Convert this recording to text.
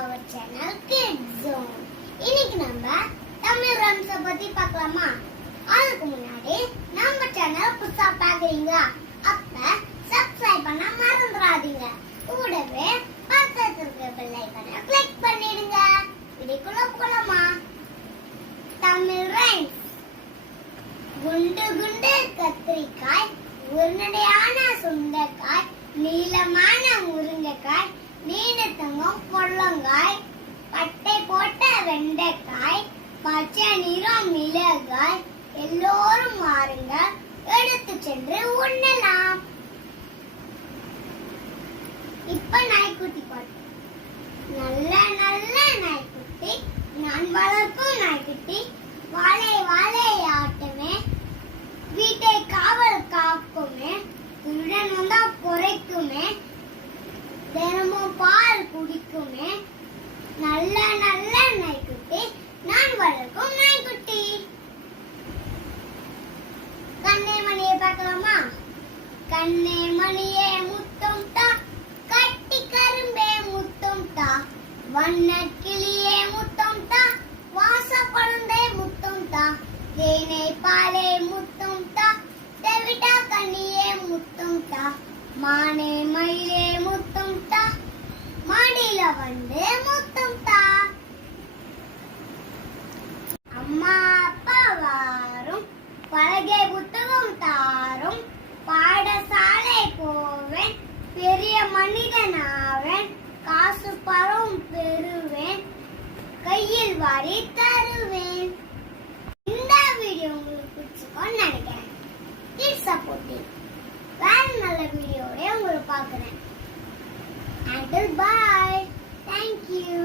our channel Kids Zone. இன்னைக்கு நம்ம தமிழ் ரம்ஸ பத்தி பார்க்கலாமா? அதுக்கு முன்னாடி நம்ம சேனல் புதுசா பாக்குறீங்களா? அப்ப சப்ஸ்கிரைப் பண்ண மறந்துடாதீங்க. கூடவே பக்கத்துல இருக்க பெல் ஐகானை கிளிக் பண்ணிடுங்க. வீடியோக்குள்ள போலாமா? தமிழ் ரைம்ஸ். குண்டு குண்டு கத்திரிக்காய், உருண்டையான சுண்டைக்காய், நீளமான முருங்கைக்காய், நீண்டத்தங்கம் பொள்ளங்காய், பட்டை போட்ட வெண்டைக்காய், பச்சை நிறம் மிளகாய், எல்லோரும் வாருங்க எடுத்து சென்று உண்ணலாம். இப்ப நாய்க்குட்டி பாட்டு. நல்ல நல்ல நாய்க்குட்டி, நான் வளர்க்கும் நாய்க்குட்டி, வாழை வாழை ஆட்டுமே, வீட்டை காவல் காக்குமே, திருடன் வந்தா குறைக்குமே, தினமும் பால் குடிக்குமே, நல்ல நல்ல நாய்க்குட்டி, நான் வளர்க்கும் நாய்க்குட்டி. கண்ணே மணியை பார்க்கலாமா? கண்ணே மணியே முத்தம் தா, கட்டி கரும்பே முத்தம் தா, வண்ண கிளியே முத்தம் தா, வாச குழந்தை முத்தம் தா, தேனை பாலே முத்தம் தா, தெவிட்டா கண்ணியே முத்தம் தா, மானே மயிலே முத்தம் தா, மாடியில வந்து முத்தம் தா. அம்மா அப்பா வாரும், பலகை புத்தகம் தாரும், பாடசாலை போவேன், பெரிய மனிதனாவேன், காசு பணம் பெறுவேன், கையில் வாரி தருவேன். இந்த வீடியோ உங்களுக்கு பிடிச்சிருக்கும்னு நினைக்கிறேன். Kids supportive. வேற நல்ல வீடியோட உங்களை பார்க்குறேன். Until bye. Thank you.